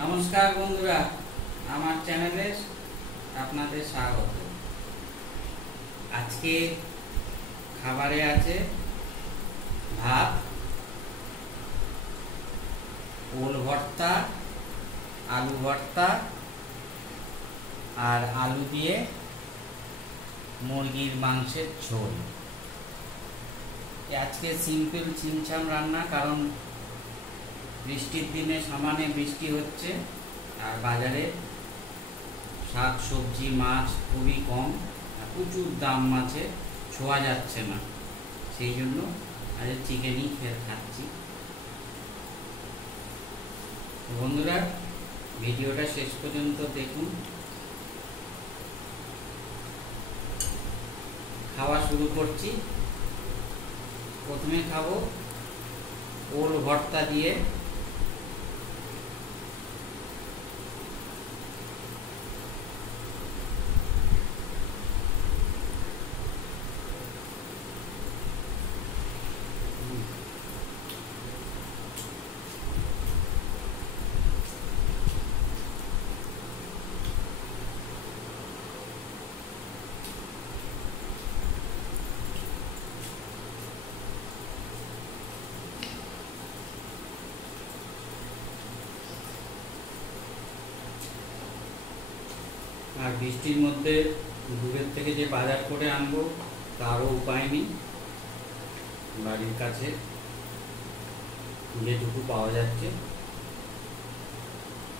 নমস্কার বন্ধুরা, আমার চ্যানেলে আপনাদের স্বাগত। আজকে খাবারে আছে ভাত, ওল ভর্তা, আলু ভর্তা আর আলু দিয়ে মুরগির মাংসের ঝোল। আজকে সিম্পল ছিমছাম রান্না, কারণ বৃষ্টির দিনে সামান্য বৃষ্টি হচ্ছে আর বাজারে শাক সবজি মাছ খুবই কম, প্রচুর দাম মাছে, ছোঁয়া যাচ্ছে না। সেই জন্য আজ চিকেনই খাচ্ছি। বন্ধুরা, ভিডিওটা শেষ পর্যন্ত দেখুন। খাওয়া শুরু করছি। প্রথমে খাবো ওল ভর্তা দিয়ে। আর বৃষ্টির মধ্যে দূরের থেকে যে বাজার করে আনবো তারও উপায় নেই। বাড়ির কাছে যেটুকু পাওয়া যাচ্ছে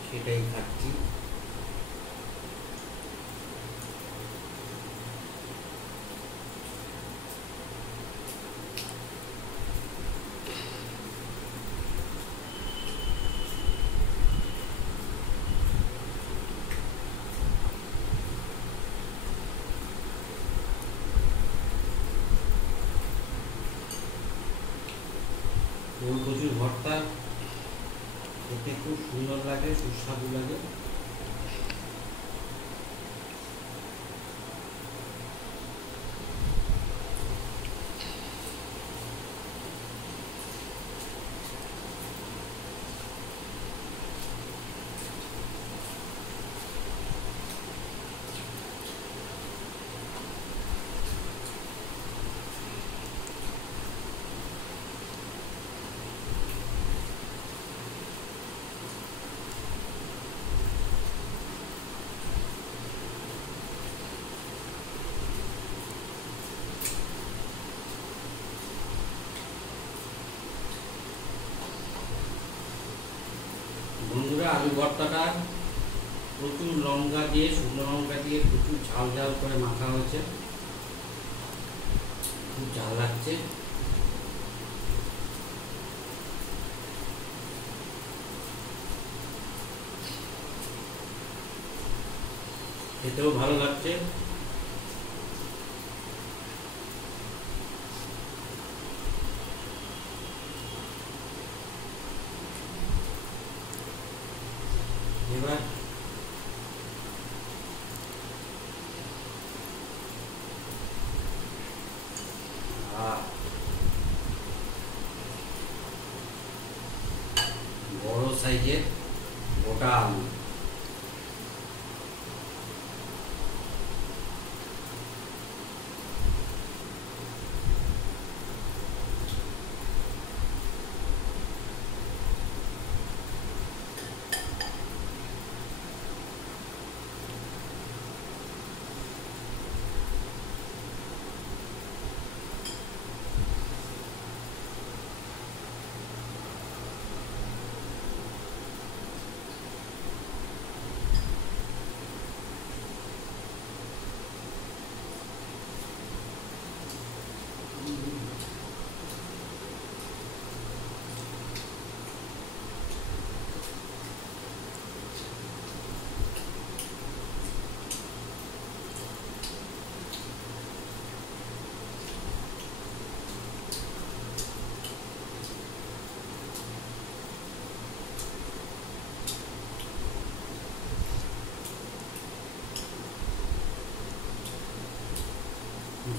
সেটাই খাচ্ছি। ওল কচুর ভর্তা খেতে খুব সুন্দর লাগে, সুস্বাদু লাগে। বন্ধুরা, আলু ভর্তাটা প্রচুর লঙ্কা দিয়ে, শুকনো লঙ্কা দিয়ে প্রচুর ঝাল ঝাল করে মাখা হয়েছে, খুব ঝাল লাগছে। খেতেও ভালো লাগছে। এবার বড় সাইজের গোটা আলু,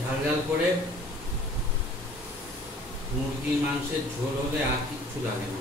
ঝাল ঝাল করে মুরগির মাংসের ঝোল হলে আর কিচ্ছু লাগে না।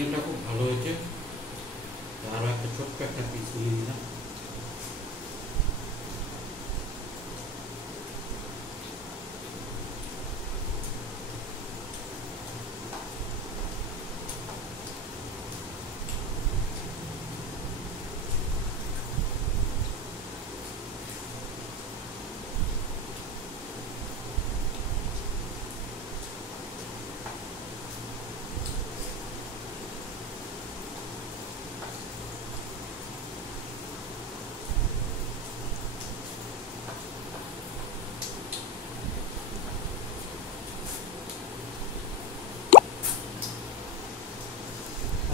চিকেনটা খুব ভালো হয়েছে। আরও একটা ছোট্ট একটা পিস নিয়ে নিলাম।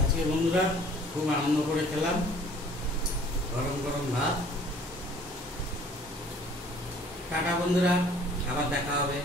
আজকে বন্ধুরা খুব আনন্দ করে খেলাম, গরম গরম ভাত। টাটা বন্ধুরা, আবার দেখা হবে।